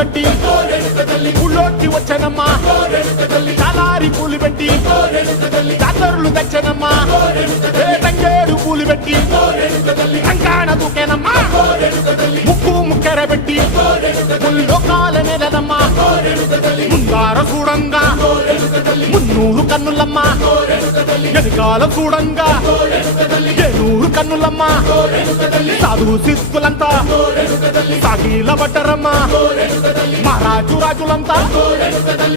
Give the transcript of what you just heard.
కట్టి ఊళ్ళోకి వచ్చనమ్మా చాలారి పూలు పెట్టి జాతరులు తెచ్చనమ్మా తంగేడు పూలు పెట్టి కంకాణ దూకేనమ్మా ముక్కు ముక్కెర పెట్టి ముల్లోకాల నెలదమ్మా ముందార చూడంగా మున్నూరు కన్నులమ్మా వెనకాల చూడంగా ఏనూరు కన్నులమ్మా సాధు శిస్తులంతా సాగిల బట్టరమ్మా మహారాజు రాజులంతా